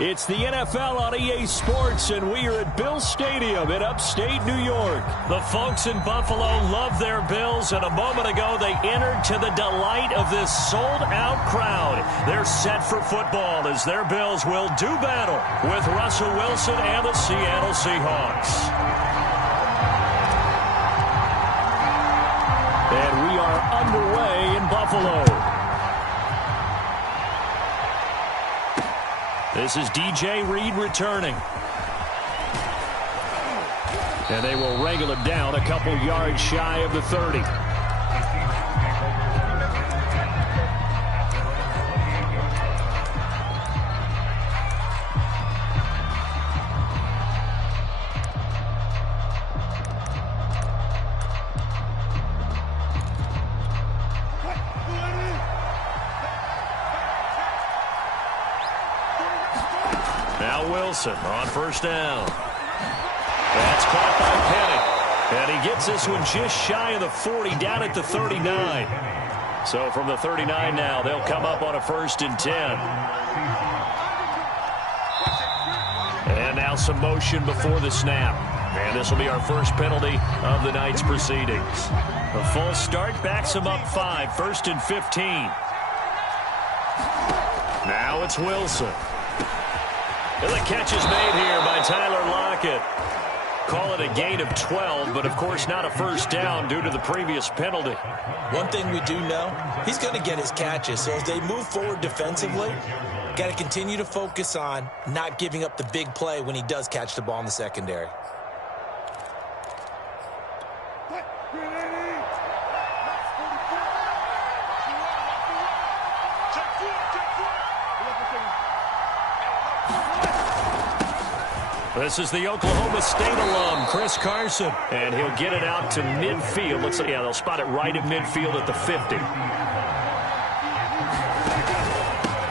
It's the NFL on EA Sports, and we are at Bill Stadium in upstate New York. The folks in Buffalo love their Bills, and a moment ago they entered to the delight of this sold-out crowd. They're set for football as their Bills will do battle with Russell Wilson and the Seattle Seahawks. And we are underway in Buffalo. This is DJ Reed returning. And they will wrangle him down a couple yards shy of the 30. Wilson on first down. That's caught by Penny. And he gets this one just shy of the 40, down at the 39. So from the 39 now, they'll come up on a 1st and 10. And now some motion before the snap. And this will be our first penalty of the night's proceedings. The false start backs him up 5, 1st and 15. Now it's Wilson. And the catch is made here by Tyler Lockett. Call it a gain of 12, but of course not a first down due to the previous penalty. One thing we do know, he's going to get his catches. So as they move forward defensively, got to continue to focus on not giving up the big play when he does catch the ball in the secondary. This is the Oklahoma State alum, Chris Carson. And he'll get it out to midfield. Looks like, yeah, they'll spot it right at midfield at the 50.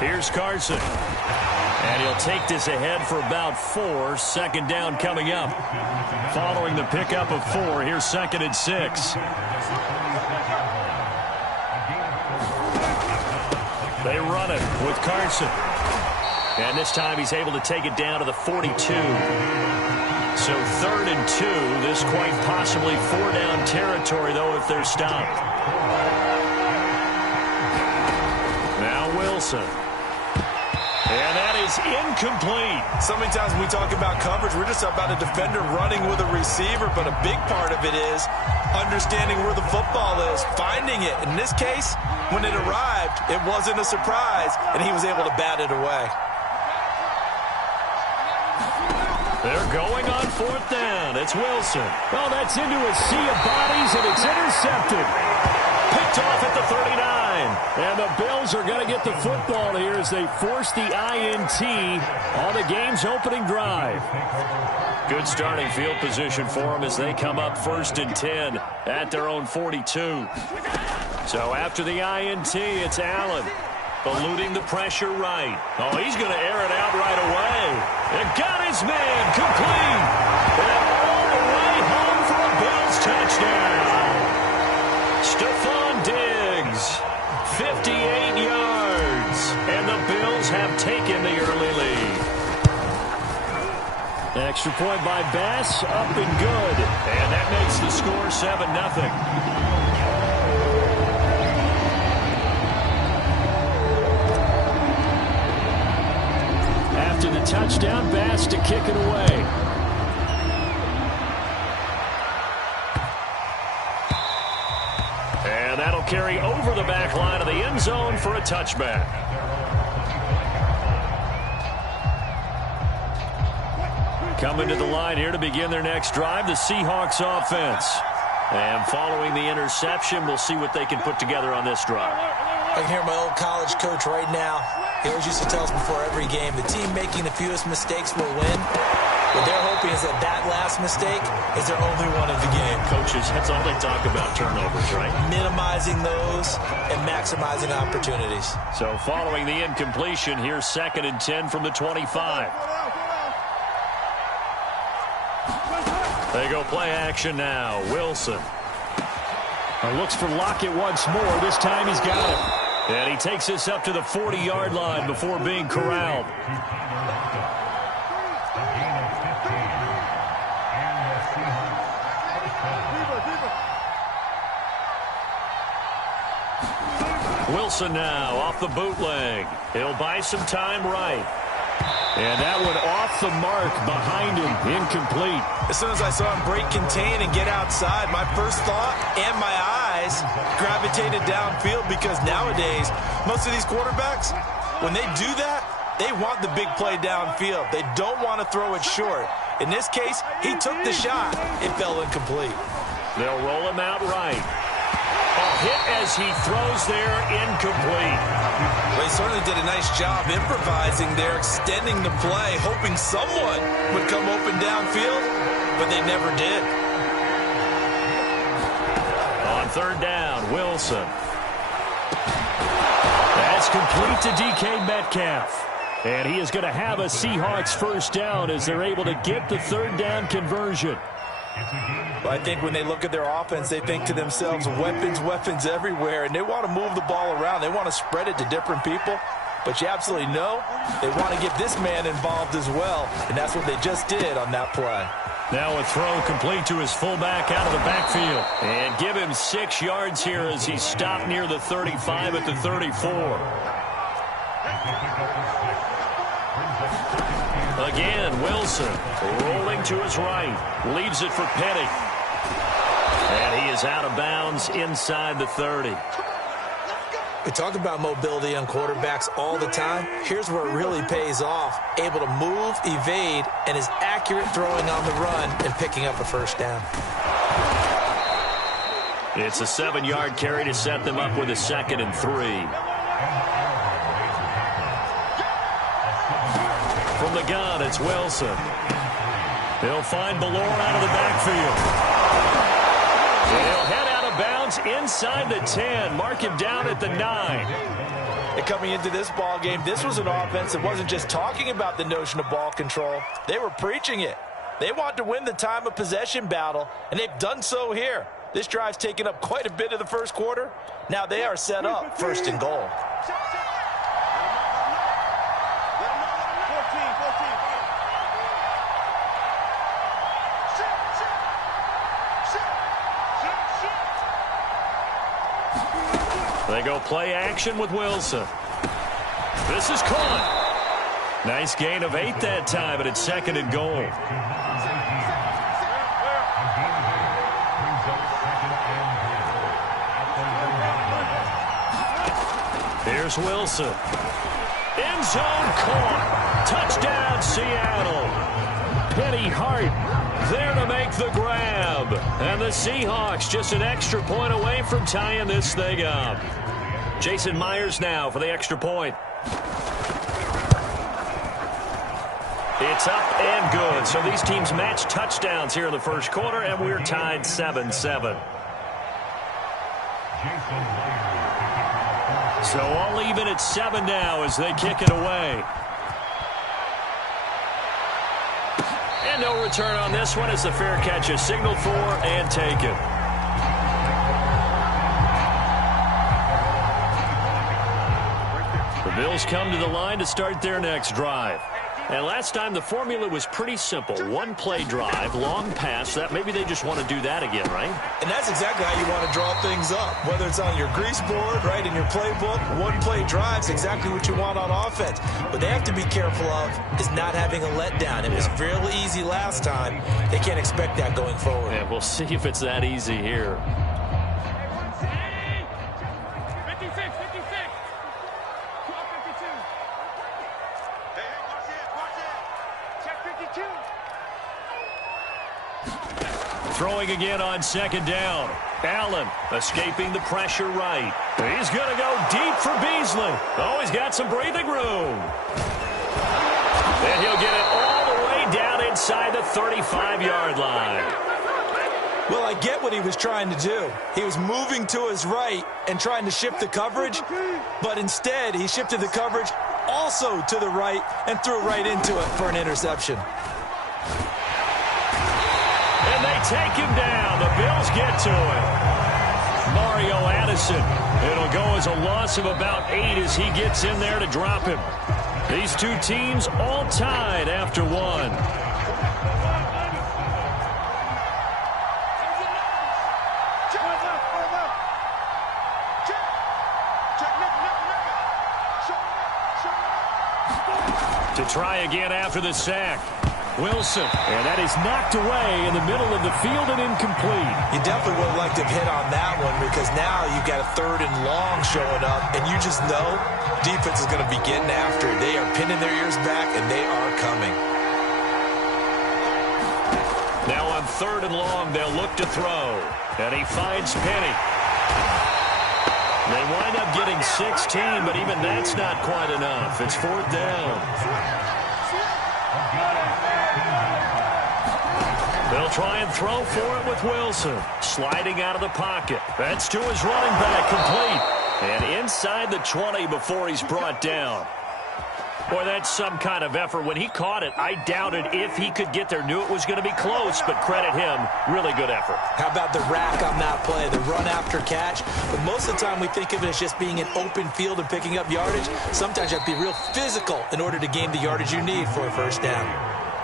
Here's Carson. And he'll take this ahead for about 4. 2nd down coming up. Following the pickup of 4, here's 2nd and 6. They run it with Carson. And this time he's able to take it down to the 42. So 3rd and 2. This quite possibly 4-down territory, though, if they're stopped. Now Wilson. And that is incomplete. So many times when we talk about coverage, we're just about a defender running with a receiver, but a big part of it is understanding where the football is, finding it. In this case, when it arrived, it wasn't a surprise, and he was able to bat it away. They're going on 4th down. It's Wilson. Well, that's into a sea of bodies, and it's intercepted. Picked off at the 39. And the Bills are going to get the football here as they force the INT on the game's opening drive. Good starting field position for them as they come up 1st and 10 at their own 42. So after the INT, it's Allen. Eluding the pressure right. Oh, he's going to air it out right away. And got his man complete. And all the way home for a Bills touchdown. Stephon Diggs, 58 yards. And the Bills have taken the early lead. Extra point by Bass, up and good. And that makes the score 7-0. After the touchdown, Bass to kick it away. And that'll carry over the back line of the end zone for a touchback. Coming to the line here to begin their next drive, the Seahawks offense. And following the interception, we'll see what they can put together on this drive. I can hear my old college coach right now. He always used to tell us before every game, the team making the fewest mistakes will win. What they're hoping is that that last mistake is their only one of the game. Coaches, that's all they talk about, turnovers, right? Minimizing those and maximizing opportunities. So following the incompletion, here's 2nd and 10 from the 25. They go play action now. Wilson. Looks for Lockett once more. This time he's got it. And he takes this up to the 40-yard line before being corralled. Wilson now off the bootleg. He'll buy some time right. And that one off the mark behind him, incomplete. As soon as I saw him break contain and get outside, my first thought and my eyes gravitated downfield, because nowadays, most of these quarterbacks, when they do that, they want the big play downfield. They don't want to throw it short. In this case, he took the shot. It fell incomplete. They'll roll him out right. A hit as he throws there, incomplete. Well, he certainly did a nice job improvising there, extending the play, hoping someone would come open downfield, but they never did. On third down, Wilson. That's complete to DK Metcalf. And he is going to have a Seahawks first down as they're able to get the third down conversion. Well, I think when they look at their offense, they think to themselves, weapons, weapons everywhere, and they want to move the ball around. They want to spread it to different people, but you absolutely know they want to get this man involved as well, and that's what they just did on that play. Now a throw complete to his fullback out of the backfield. And give him 6 yards here as he stopped near the 35 at the 34. Again, Wilson rolling to his right. Leaves it for Petty. And he is out of bounds inside the 30. We talk about mobility on quarterbacks all the time. Here's where it really pays off. Able to move, evade, and is accurate throwing on the run and picking up a first down. It's a 7-yard carry to set them up with a 2nd and 3. From the gun, it's Wilson. He'll find Ballore out of the backfield. He'll head out of bounds inside the 10. Mark him down at the 9. And coming into this ball game, this was an offense that wasn't just talking about the notion of ball control. They were preaching it. They want to win the time of possession battle, and they've done so here. This drive's taken up quite a bit of the first quarter. Now they are set up 1st and goal. They go play action with Wilson. This is caught. Nice gain of 8 that time, but it's 2nd and goal. Here's Wilson. End zone caught. Touchdown, Seattle. Penny Hart there to make the grab. And the Seahawks just an extra point away from tying this thing up. Jason Myers now for the extra point. It's up and good. So these teams match touchdowns here in the first quarter, and we're tied 7-7. So all even at 7 now as they kick it away. And no return on this one as the fair catch is signaled for and taken. The Bills come to the line to start their next drive. And last time the formula was pretty simple. One play drive, long pass. That maybe they just want to do that again, right? And that's exactly how you want to draw things up. Whether it's on your grease board, right, in your playbook, one play drive's exactly what you want on offense. What they have to be careful of is not having a letdown. It was real easy last time. They can't expect that going forward. Yeah, we'll see if it's that easy here. Throwing again on 2nd down. Allen escaping the pressure right. He's going to go deep for Beasley. Oh, he's got some breathing room. And he'll get it all the way down inside the 35-yard line. Well, I get what he was trying to do. He was moving to his right and trying to shift the coverage, but instead he shifted the coverage also to the right and threw right into it for an interception. And they take him down. The Bills get to it. Mario Addison. It'll go as a loss of about 8 as he gets in there to drop him. These two teams all tied after one. To try again after the sack. Wilson, and that is knocked away in the middle of the field and incomplete. You definitely would have liked to have hit on that one because now you've got a 3rd and long showing up, and you just know defense is going to be getting after it. They are pinning their ears back, and they are coming. Now on 3rd and long, they'll look to throw, and he finds Penny. They wind up getting 16, but even that's not quite enough. It's 4th down. They'll try and throw for it with Wilson. Sliding out of the pocket. That's to his running back, complete. And inside the 20 before he's brought down. Boy, that's some kind of effort. When he caught it, I doubted if he could get there. Knew it was going to be close, but credit him. Really good effort. How about the rack on that play, the run after catch? But most of the time we think of it as just being an open field and picking up yardage. Sometimes you have to be real physical in order to gain the yardage you need for a first down.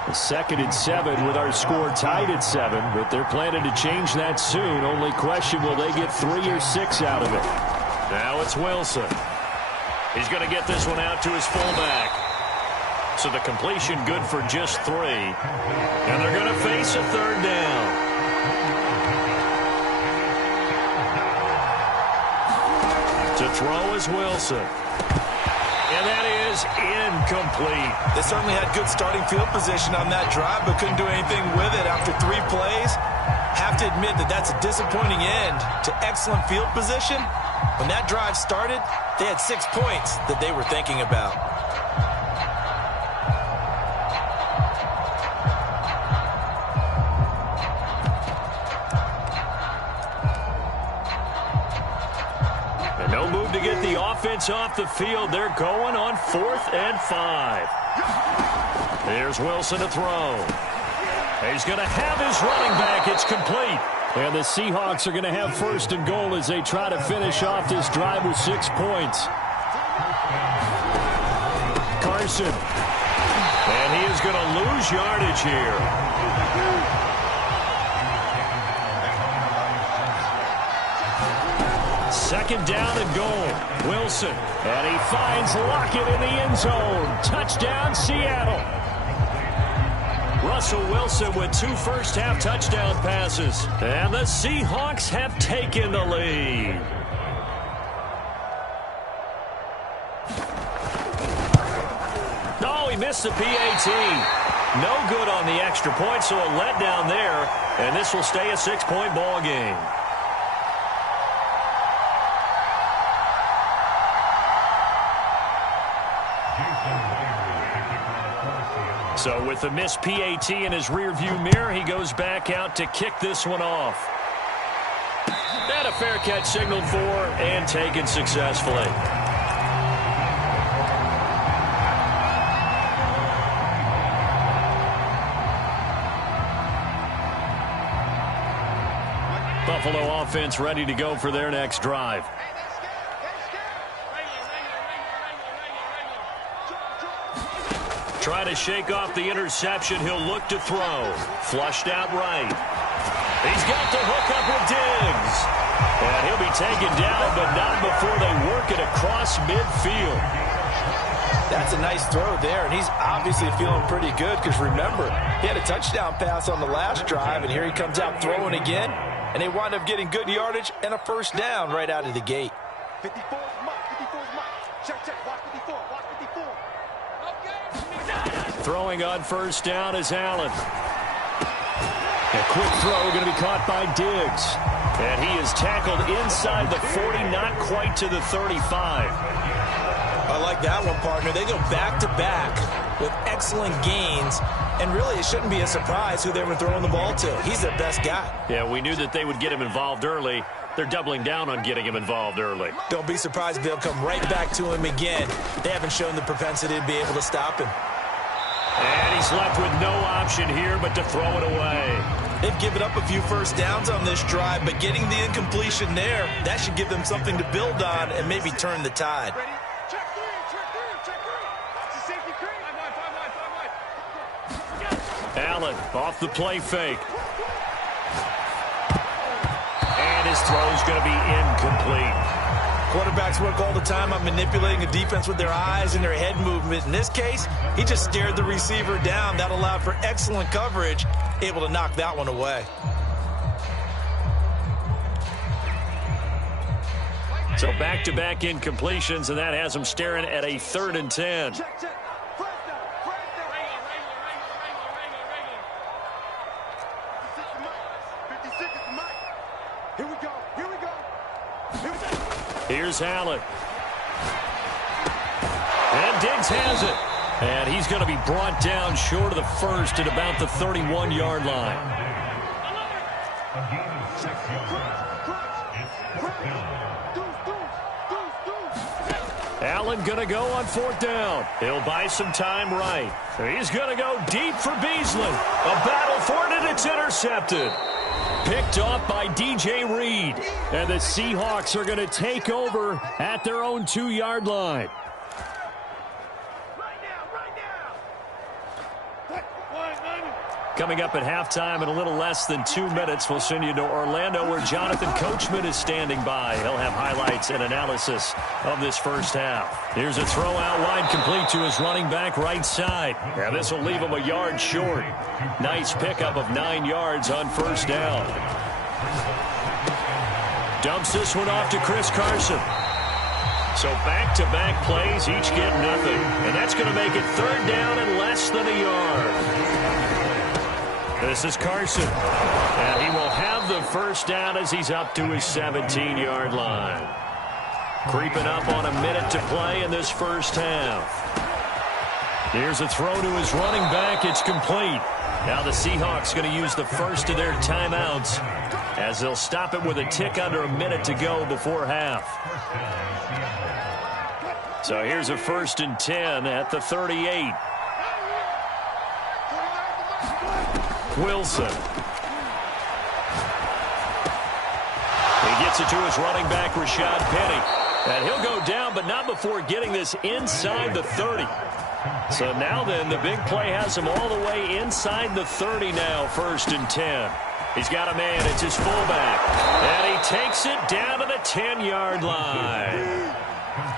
2nd and 7 with our score tied at 7, but they're planning to change that soon. Only question, will they get 3 or 6 out of it? Now it's Wilson. He's going to get this one out to his fullback. So the completion good for just 3. And they're going to face a 3rd down. To throw is Wilson. And that is incomplete. They certainly had good starting field position on that drive, but couldn't do anything with it after 3 plays. Have to admit that that's a disappointing end to excellent field position. When that drive started, they had 6 points that they were thinking about. And no move to get the offense off the field. They're going on 4th and 5. Here's Wilson to throw. He's going to have his running back. It's complete. And the Seahawks are going to have 1st and goal as they try to finish off this drive with 6 points. Carson. And he is going to lose yardage here. Second down and goal. Wilson. And he finds Lockett in the end zone. Touchdown, Seattle. Russell Wilson with 2 first-half touchdown passes. And the Seahawks have taken the lead. Oh, he missed the PAT. No good on the extra point, so a letdown there. And this will stay a 6-point ball game. So with the missed PAT in his rearview mirror, he goes back out to kick this one off. And a fair catch signaled for and taken successfully. Buffalo offense ready to go for their next drive. Try to shake off the interception. He'll look to throw. Flushed out right. He's got the hook up with Diggs. And he'll be taken down, but not before they work it across midfield. That's a nice throw there, and he's obviously feeling pretty good because, remember, he had a touchdown pass on the last drive, and here he comes out throwing again, and they wind up getting good yardage and a first down right out of the gate. 54 is Mike. 54 is Mike. Check, check. Watch 54. Watch 54. Throwing on first down is Allen. A quick throw going to be caught by Diggs. And he is tackled inside the 40, not quite to the 35. I like that one, partner. They go back-to-back with excellent gains. And really, it shouldn't be a surprise who they were throwing the ball to. He's their best guy. Yeah, we knew that they would get him involved early. They're doubling down on getting him involved early. Don't be surprised if they'll come right back to him again. They haven't shown the propensity to be able to stop him. And he's left with no option here but to throw it away. They've given up a few first downs on this drive, but getting the incompletion there, that should give them something to build on and maybe turn the tide. Ready? Check three, check three, check three. That's the safety three. Five wide. Allen off the play fake. And his throw's going to be incomplete. Quarterbacks work all the time on manipulating a defense with their eyes and their head movement. In this case, he just stared the receiver down. That allowed for excellent coverage, able to knock that one away. So back-to-back incompletions, and that has him staring at a 3rd and 10. Check, check. First down, first down. 56 is the mic. Here we go, here we go. Here we go. Here's Allen. And Diggs has it. And he's going to be brought down short of the first at about the 31-yard line. Allen going to go on 4th down. He'll buy some time right. He's going to go deep for Beasley. A battle for it, and it's intercepted. Picked off by DJ Reed. And the Seahawks are going to take over at their own 2-yard line. Coming up at halftime in a little less than 2 minutes, we'll send you to Orlando where Jonathan Coachman is standing by. He'll have highlights and analysis of this first half. Here's a throw out wide complete to his running back right side. And this will leave him a yard short. Nice pickup of 9 yards on 1st down. Dumps this one off to Chris Carson. So back-to-back plays, each get nothing. And that's going to make it 3rd down and less than a yard. This is Carson, and he will have the 1st down as he's up to his 17-yard line. Creeping up on a minute to play in this first half. Here's a throw to his running back. It's complete. Now the Seahawks going to use the first of their timeouts as they'll stop it with a tick under a minute to go before half. So here's a 1st and 10 at the 38. Wilson. He gets it to his running back, Rashad Penny. And he'll go down, but not before getting this inside the 30. So now then, the big play has him all the way inside the 30 now, 1st and 10. He's got a man. It's his fullback. And he takes it down to the 10-yard line.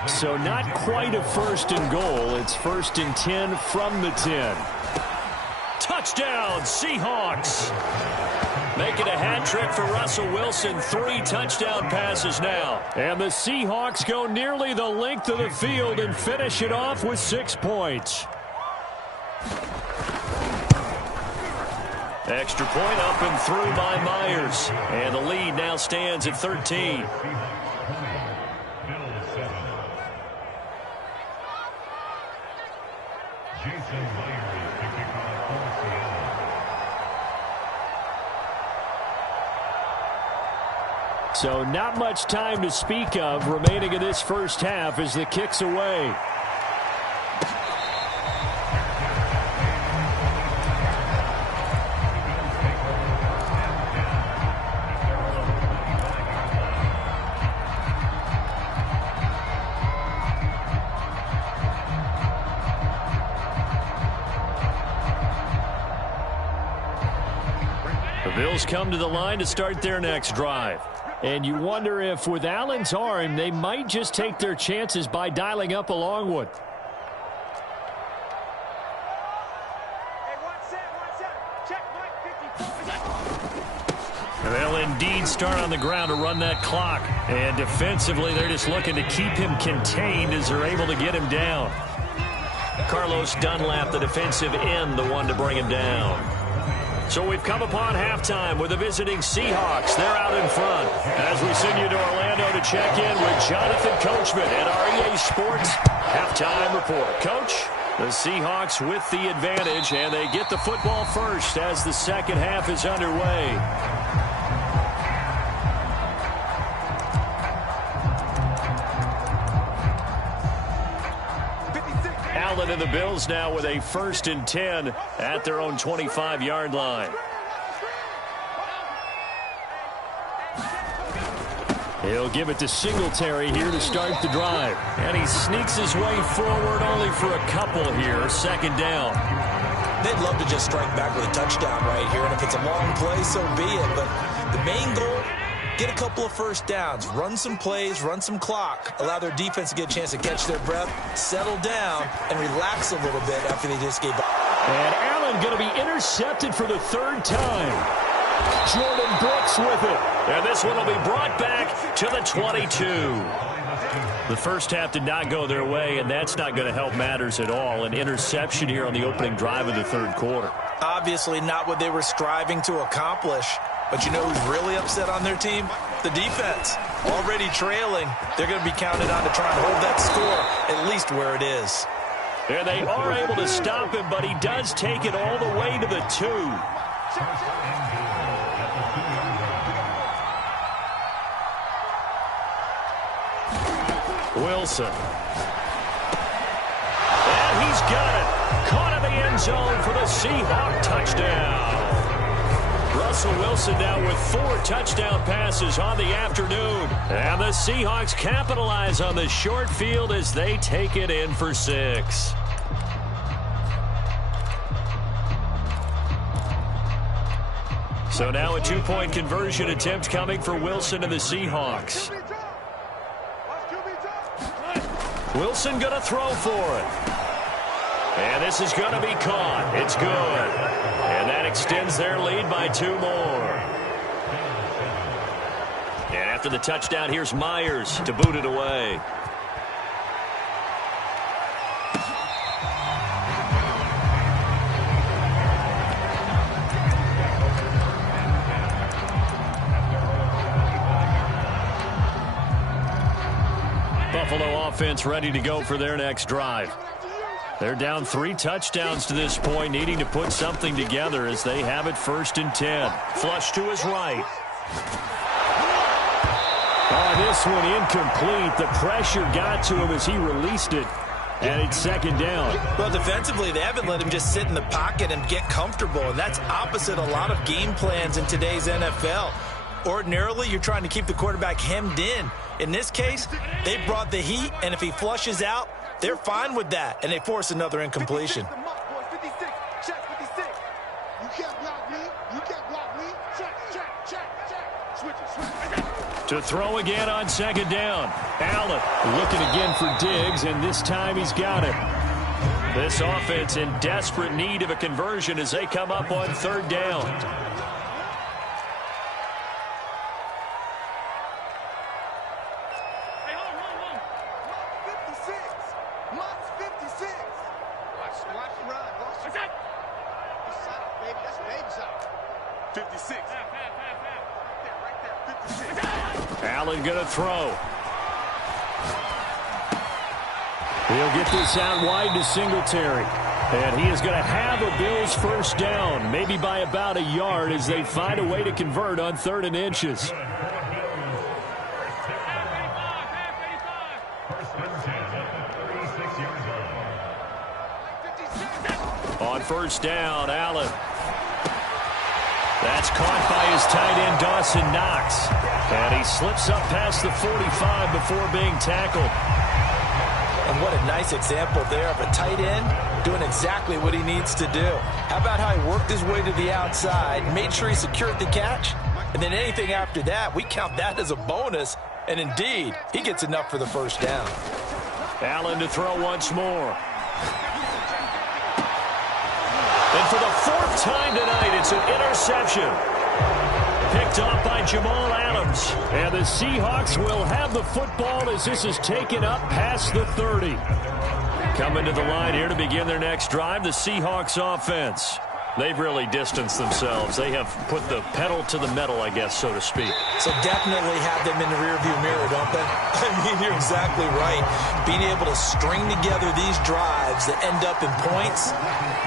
So not quite a 1st and goal. It's 1st and 10 from the 10. Touchdown, Seahawks. Make it a hat trick for Russell Wilson. 3 touchdown passes now. And the Seahawks go nearly the length of the field and finish it off with 6 points. Extra point up and through by Myers. And the lead now stands at 13. So not much time to speak of remaining in this first half as the kick's away. The Bills come to the line to start their next drive. And you wonder if, with Allen's arm, they might just take their chances by dialing up a long one. And they'll indeed start on the ground to run that clock. And defensively, they're just looking to keep him contained as they're able to get him down. Carlos Dunlap, the defensive end, the one to bring him down. So we've come upon halftime with the visiting Seahawks. They're out in front. As we send you to Orlando to check in with Jonathan Coachman at our EA Sports Halftime Report. Coach, the Seahawks with the advantage, and they get the football first as the second half is underway. Allen and the Bills now with a 1st and 10 at their own 25-yard line. He'll give it to Singletary here to start the drive. And he sneaks his way forward only for a couple here. Second down. They'd love to just strike back with a touchdown right here. And if it's a long play, so be it. But the main goal, get a couple of first downs. Run some plays, run some clock. Allow their defense to get a chance to catch their breath, settle down, and relax a little bit after they just gave up. And Allen going to be intercepted for the third time. Jordan Brooks with it. And this one will be brought back to the 22. The first half did not go their way, and that's not going to help matters at all. An interception here on the opening drive of the third quarter. Obviously not what they were striving to accomplish. But you know who's really upset on their team? The defense. Already trailing. They're going to be counted on to try and hold that score, at least where it is. And they are able to stop him, but he does take it all the way to the 2. Wilson. And he's got it. Caught in the end zone for the Seahawk touchdown. Russell Wilson now with 4 touchdown passes on the afternoon. And the Seahawks capitalize on the short field as they take it in for 6. So now a 2-point conversion attempt coming for Wilson and the Seahawks. Wilson going to throw for it. And this is going to be caught. It's good. And that extends their lead by 2 more. And after the touchdown, here's Myers to boot it away. Buffalo offense ready to go for their next drive. They're down 3 touchdowns to this point, needing to put something together as they have it 1st and 10. Flush to his right. Oh, this one incomplete. The pressure got to him as he released it. And it's 2nd down. Well, defensively, they haven't let him just sit in the pocket and get comfortable. And that's opposite a lot of game plans in today's NFL. Ordinarily, you're trying to keep the quarterback hemmed in. In this case, they brought the heat, and if he flushes out, they're fine with that, and they force another incompletion. To throw again on 2nd down. Allen looking again for Diggs, and this time he's got it. This offense in desperate need of a conversion as they come up on 3rd down. Allen going to throw. He'll get this out wide to Singletary. And he is going to have a Bills 1st down, maybe by about a yard as they find a way to convert on 3rd and inches. On 1st down, Allen. That's caught by his tight end, Dawson Knox. And he slips up past the 45 before being tackled. And what a nice example there of a tight end doing exactly what he needs to do. How about how he worked his way to the outside, made sure he secured the catch, and then anything after that, we count that as a bonus. And indeed, he gets enough for the 1st down. Allen to throw once more. And for the 4th time tonight, it's an interception. Picked off by Jamal Adams. And the Seahawks will have the football as this is taken up past the 30. Coming to the line here to begin their next drive, the Seahawks offense. They've really distanced themselves. They have put the pedal to the metal, I guess, so to speak. So definitely have them in the rearview mirror, don't they? I mean, you're exactly right. Being able to string together these drives that end up in points,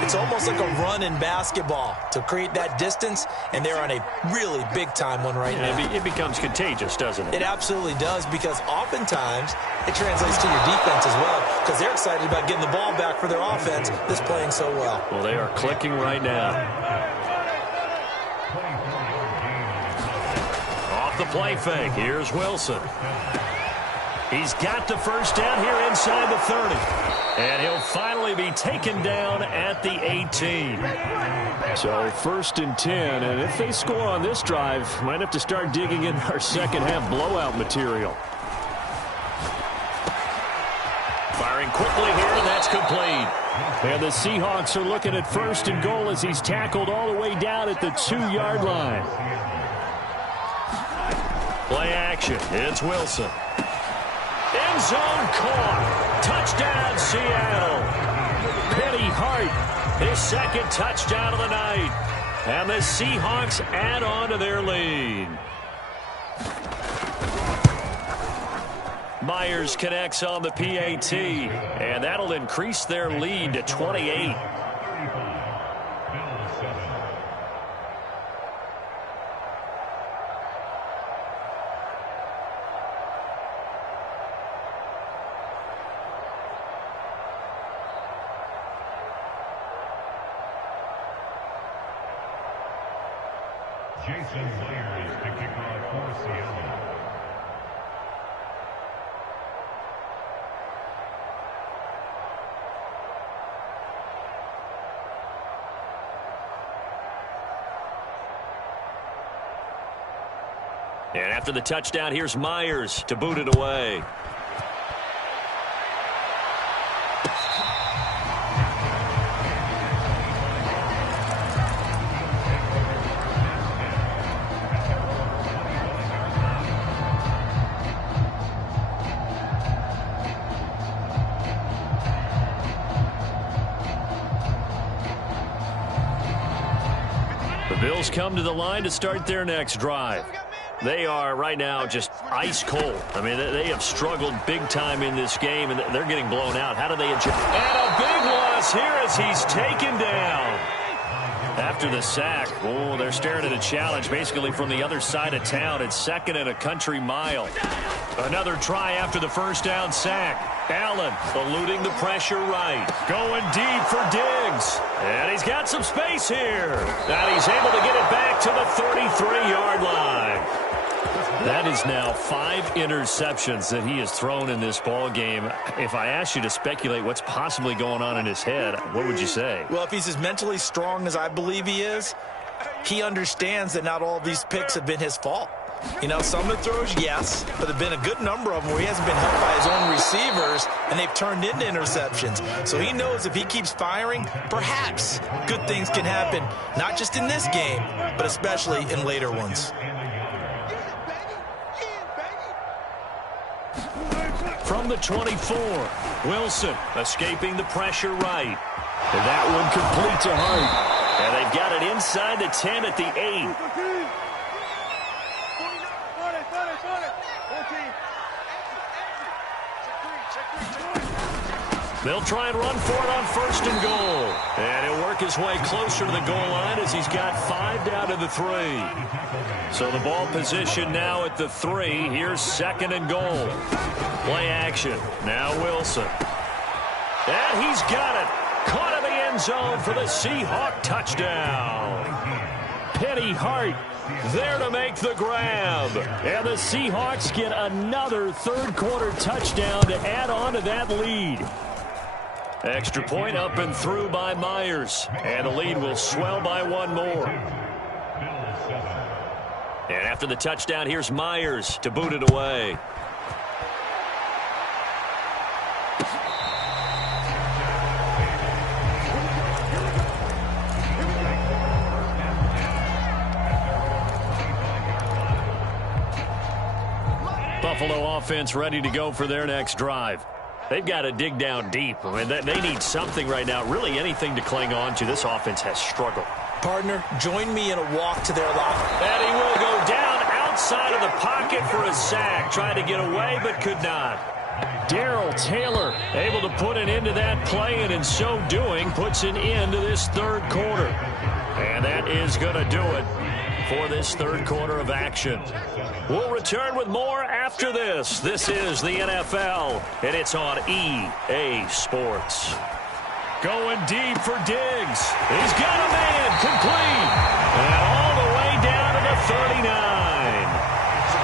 it's almost like a run in basketball to create that distance, and they're on a really big-time one right now. It becomes contagious, doesn't it? It absolutely does, because oftentimes it translates to your defense as well, because they're excited about getting the ball back for their offense that's playing so well. Well, they are clicking right now. Off the play fake. Here's Wilson. He's got the first down here inside the 30. And he'll finally be taken down at the 18. So 1st and 10, and if they score on this drive, might have to start digging in our second half blowout material. Firing quickly here, and that's complete. And the Seahawks are looking at 1st and goal as he's tackled all the way down at the 2-yard line. Play action. It's Wilson. End zone caught. Touchdown, Seattle. Penny Hart, his 2nd touchdown of the night. And the Seahawks add on to their lead. Myers connects on the PAT, and that'll increase their lead to 28. Jason Myers to kick off for Seattle. And after the touchdown, here's Myers to boot it away. The Bills come to the line to start their next drive. They are right now just ice cold. I mean, they have struggled big time in this game, and they're getting blown out. How do they adjust? And a big loss here as he's taken down. After the sack, oh, they're staring at a challenge basically from the other side of town. It's 2nd and a country mile. Another try after the first down sack. Allen eluding the pressure right. Going deep for Diggs. And he's got some space here. And he's able to get it back to the 33-yard line. That is now 5 interceptions that he has thrown in this ball game. If I asked you to speculate what's possibly going on in his head, what would you say? Well, if he's as mentally strong as I believe he is, he understands that not all of these picks have been his fault. You know, some of the throws, yes, but there have been a good number of them where he hasn't been helped by his own receivers, and they've turned into interceptions. So he knows if he keeps firing, perhaps good things can happen, not just in this game, but especially in later ones. From the 24, Wilson escaping the pressure right. And that one complete to Hart. And they've got it inside the 10 at the 8. They'll try and run for it on 1st and goal. And he'll work his way closer to the goal line as he's got 5 down to the 3. So the ball position now at the 3. Here's 2nd and goal. Play action. Now Wilson. And he's got it. Caught in the end zone for the Seahawk touchdown. Penny Hart there to make the grab. And the Seahawks get another 3rd quarter touchdown to add on to that lead. Extra point up and through by Myers. And the lead will swell by 1 more. And after the touchdown, here's Myers to boot it away. Buffalo offense ready to go for their next drive. They've got to dig down deep. I mean, they need something right now, really anything to cling on to. This offense has struggled. Partner, join me in a walk to their line. And he will go down outside of the pocket for a sack. Tried to get away, but could not. Darrell Taylor able to put an end to that play, and in so doing, puts an end to this 3rd quarter. And that is going to do it for this 3rd quarter of action. We'll return with more after this. This is the NFL, and it's on EA Sports. Going deep for Diggs. He's got a man complete. And all the way down to the 39.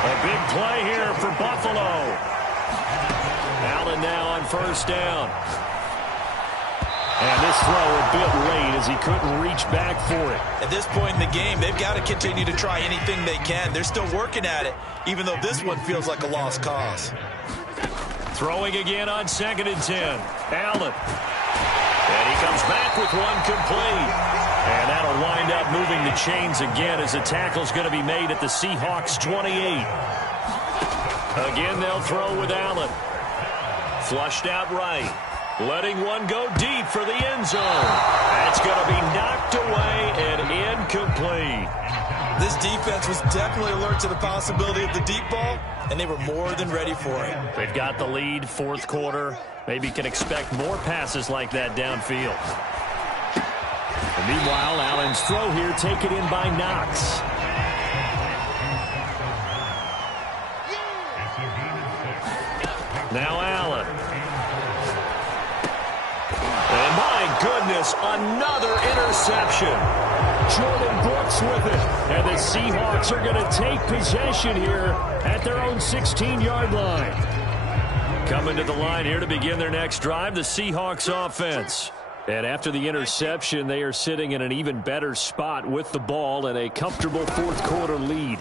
A big play here for Buffalo. Allen now on first down. And this throw a bit late as he couldn't reach back for it. At this point in the game, they've got to continue to try anything they can. They're still working at it, even though this one feels like a lost cause. Throwing again on 2nd and 10. Allen. And he comes back with one complete. And that'll wind up moving the chains again as the tackle's going to be made at the Seahawks 28. Again, they'll throw with Allen. Flushed out right. Letting one go deep for the end zone. That's going to be knocked away and incomplete. This defense was definitely alert to the possibility of the deep ball, and they were more than ready for it. They've got the lead, fourth quarter. Maybe can expect more passes like that downfield. And meanwhile, Allen's throw here taken in by Knox. Now Allen. And my goodness, another interception. Jordan Brooks with it. And the Seahawks are going to take possession here at their own 16-yard line. Coming to the line here to begin their next drive, the Seahawks offense. And after the interception, they are sitting in an even better spot with the ball and a comfortable fourth quarter lead.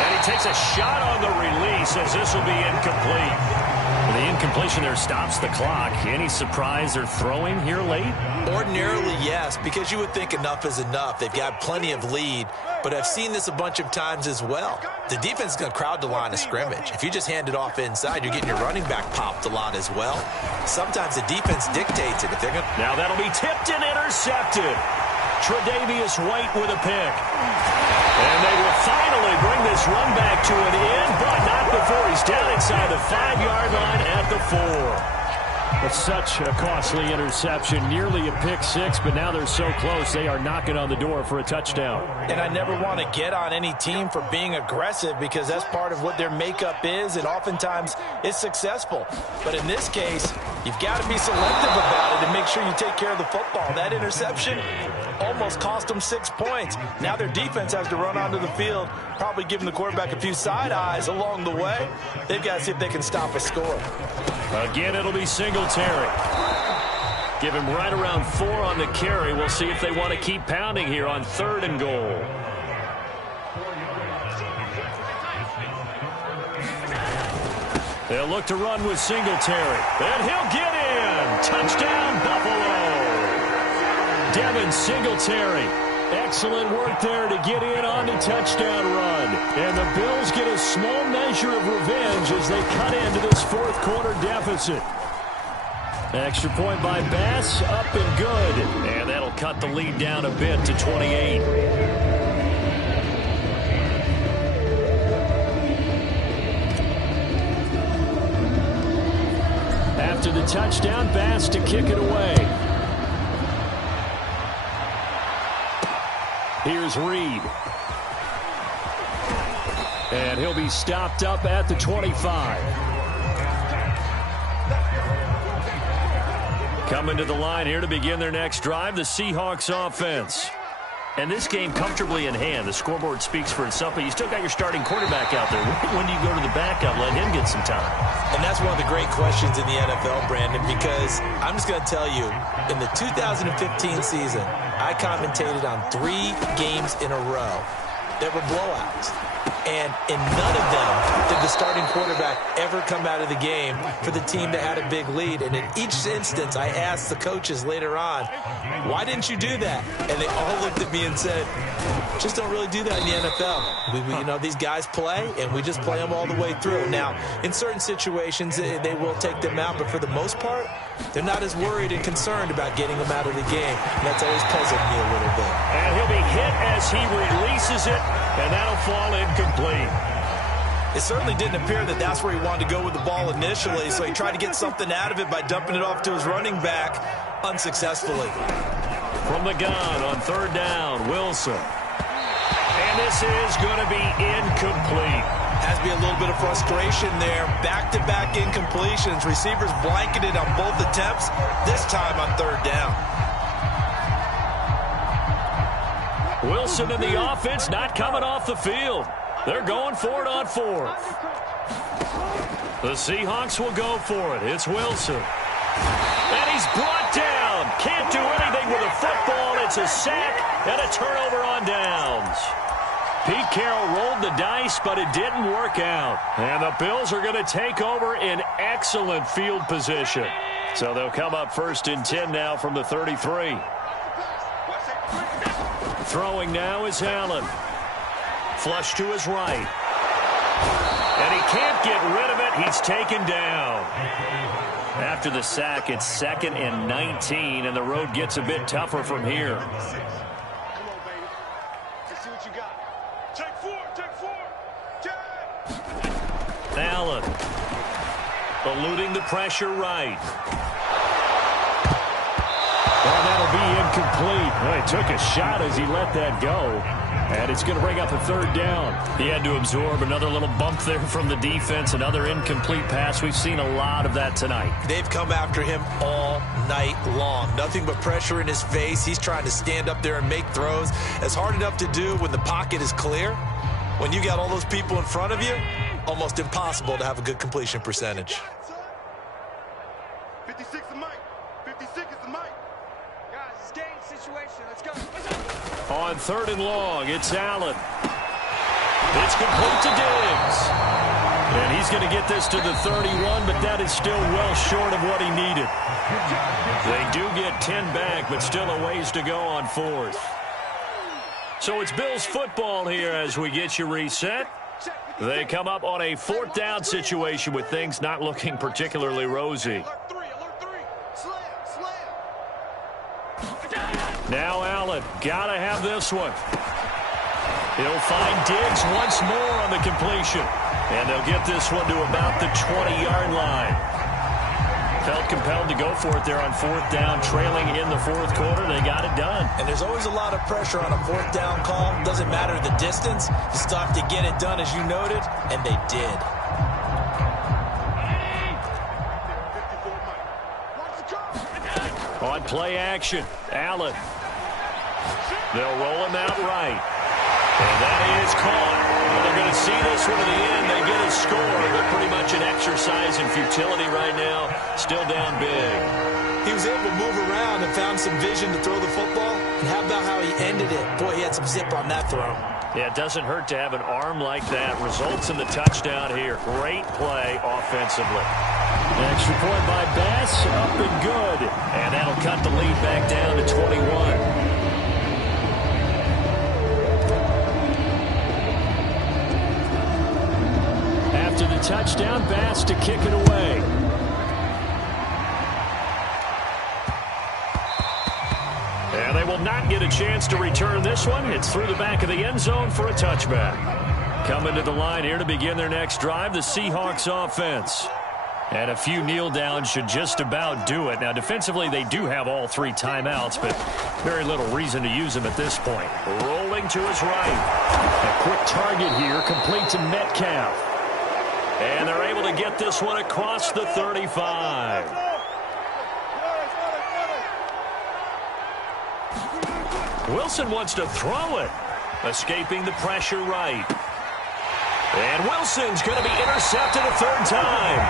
And he takes a shot on the release as this will be incomplete. The incompletion there stops the clock. Any surprise they're throwing here late? Ordinarily, yes, because you would think enough is enough. They've got plenty of lead, but I've seen this a bunch of times as well. The defense is going to crowd the line of scrimmage. If you just hand it off inside, you're getting your running back popped a lot as well. Sometimes the defense dictates it. If they're going Now that'll be tipped and intercepted. Tre'Davious White with a pick. And they will finally bring this run back to an end, but not before he's down inside the 5-yard line at the 4. It's such a costly interception, nearly a pick six, but now they're so close they are knocking on the door for a touchdown. And I never want to get on any team for being aggressive because that's part of what their makeup is, and oftentimes it's successful. But in this case, you've got to be selective about it and make sure you take care of the football. That interception almost cost them 6 points. Now their defense has to run onto the field, probably giving the quarterback a few side eyes along the way. They've got to see if they can stop a score. Again, it'll be Singletary. Give him right around 4 on the carry. We'll see if they want to keep pounding here on 3rd and goal. They'll look to run with Singletary. And he'll get in. Touchdown, Buffalo. Devin Singletary. Excellent work there to get in on the touchdown run. And the Bills get a small measure of revenge as they cut into this fourth quarter deficit. Extra point by Bass, up and good. And that'll cut the lead down a bit to 28. After the touchdown, Bass to kick it away. Here's Reed. And he'll be stopped up at the 25. Coming to the line here to begin their next drive, the Seahawks offense. And this game comfortably in hand. The scoreboard speaks for itself, but you still got your starting quarterback out there. When do you go to the backup, let him get some time? And that's one of the great questions in the NFL, Brandon, because I'm just going to tell you, in the 2015 season, I commentated on 3 games in a row that were blowouts. And in none of them did the starting quarterback ever come out of the game for the team that had a big lead. And in each instance, I asked the coaches later on, why didn't you do that? And they all looked at me and said, just don't really do that in the NFL. You know, these guys play, and we just play them all the way through. Now, in certain situations, they will take them out, but for the most part, they're not as worried and concerned about getting them out of the game. And that's always puzzled me a little bit. And he'll be hit as he releases it, and that'll fall incomplete. It certainly didn't appear that that's where he wanted to go with the ball initially, so he tried to get something out of it by dumping it off to his running back unsuccessfully. From the gun on 3rd down, Wilson. And this is going to be incomplete. Has to be a little bit of frustration there. Back-to-back incompletions. Receivers blanketed on both attempts, this time on 3rd down. Wilson in the offense not coming off the field. They're going for it on fourth. The Seahawks will go for it. It's Wilson. And he's brought down. Can't do anything with a football. It's a sack and a turnover on downs. Pete Carroll rolled the dice, but it didn't work out. And the Bills are going to take over in excellent field position. So they'll come up 1st and 10 now from the 33. Throwing now is Allen. Flush to his right. And he can't get rid of it. He's taken down. After the sack, it's 2nd and 19, and the road gets a bit tougher from here. Come on, baby. Let's see what you got. Take four. Allen. Eluding the pressure right. Well, that'll be incomplete. Well, he took a shot as he let that go. And it's going to bring up a 3rd down. He had to absorb another little bump there from the defense. Another incomplete pass. We've seen a lot of that tonight. They've come after him all night long. Nothing but pressure in his face. He's trying to stand up there and make throws. It's hard enough to do when the pocket is clear. When you got all those people in front of you, almost impossible to have a good completion percentage. 56 is Mike. 56 is the Mike. Guys, it's game situation. Let's go. On 3rd and long, it's Allen. It's complete to Diggs. And he's going to get this to the 31, but that is still well short of what he needed. They do get 10 back, but still a ways to go on 4th. So it's Bills football here as we get you reset. They come up on a 4th down situation with things not looking particularly rosy. Alert three. Slam. Now Allen, gotta have this one. He'll find Diggs once more on the completion. And they'll get this one to about the 20-yard line. Felt compelled to go for it there on 4th down, trailing in the 4th quarter. They got it done. And there's always a lot of pressure on a 4th down call. Doesn't matter the distance. You still have to get it done, as you noted, and they did. On play action, Allen. They'll roll him out right. And that is caught. Well, they're going to see this one to the end. They get a score, but pretty much an exercise in futility right now. Still down big. He was able to move around and found some vision to throw the football. And how about how he ended it? Boy, he had some zip on that throw. Yeah, it doesn't hurt to have an arm like that. Results in the touchdown here. Great play offensively. Extra point by Bass, up and good. And that'll cut the lead back down to 21. After the touchdown, Bass to kick it away. And they will not get a chance to return this one. It's through the back of the end zone for a touchback. Coming to the line here to begin their next drive, the Seahawks offense. And a few kneel downs should just about do it. Now, defensively, they do have all 3 timeouts, but very little reason to use them at this point. Rolling to his right. A quick target here, complete to Metcalf. And they're able to get this one across the 35. Wilson wants to throw it. Escaping the pressure right. And Wilson's going to be intercepted a 3rd time.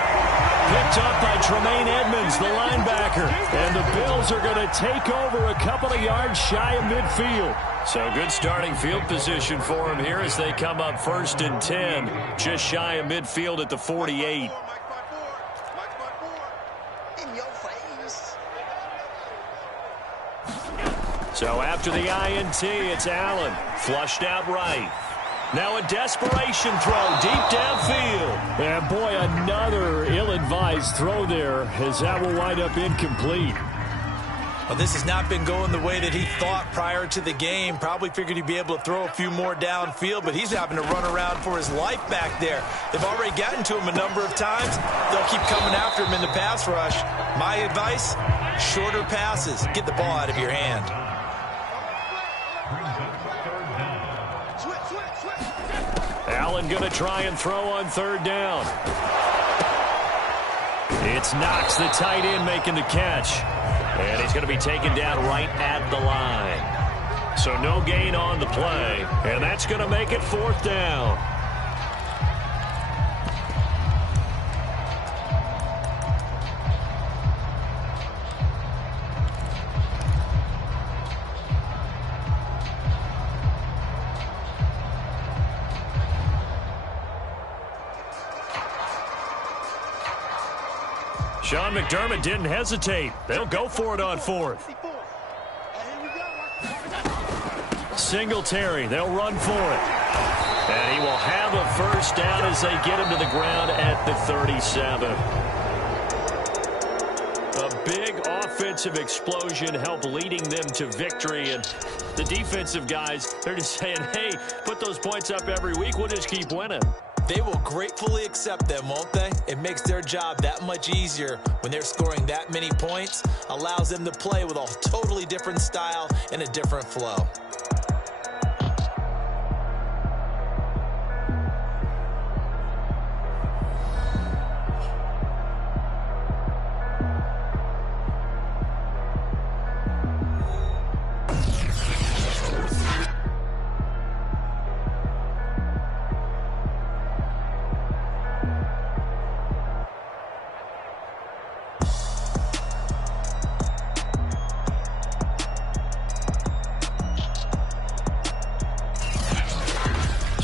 Picked up by Tremaine Edmonds, the linebacker. And the Bills are going to take over a couple of yards shy of midfield. So good starting field position for him here as they come up 1st and 10. Just shy of midfield at the 48. In your face. So after the INT, it's Allen. Flushed out right. Now a desperation throw deep downfield. And boy, another ill-advised throw there as that will wind up incomplete. Well, this has not been going the way that he thought prior to the game. Probably figured he'd be able to throw a few more downfield, but he's having to run around for his life back there. They've already gotten to him a number of times. They'll keep coming after him in the pass rush. My advice, shorter passes. Get the ball out of your hand. Allen going to try and throw on 3rd down. It's Knox, the tight end, making the catch. And he's going to be taken down right at the line. So no gain on the play. And that's going to make it 4th down. Sean McDermott didn't hesitate. They'll go for it on fourth. Singletary, they'll run for it. And he will have a first down as they get him to the ground at the 37. A big offensive explosion helped leading them to victory. And the defensive guys, they're just saying, hey, put those points up every week. We'll just keep winning. They will gratefully accept them, won't they? It makes their job that much easier when they're scoring that many points. Allows them to play with a totally different style and a different flow.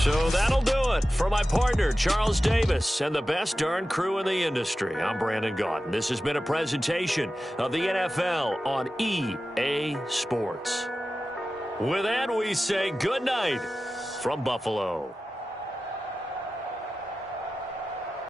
So that'll do it for my partner, Charles Davis, and the best darn crew in the industry. I'm Brandon Gaudin. This has been a presentation of the NFL on EA Sports. With that, we say good night from Buffalo.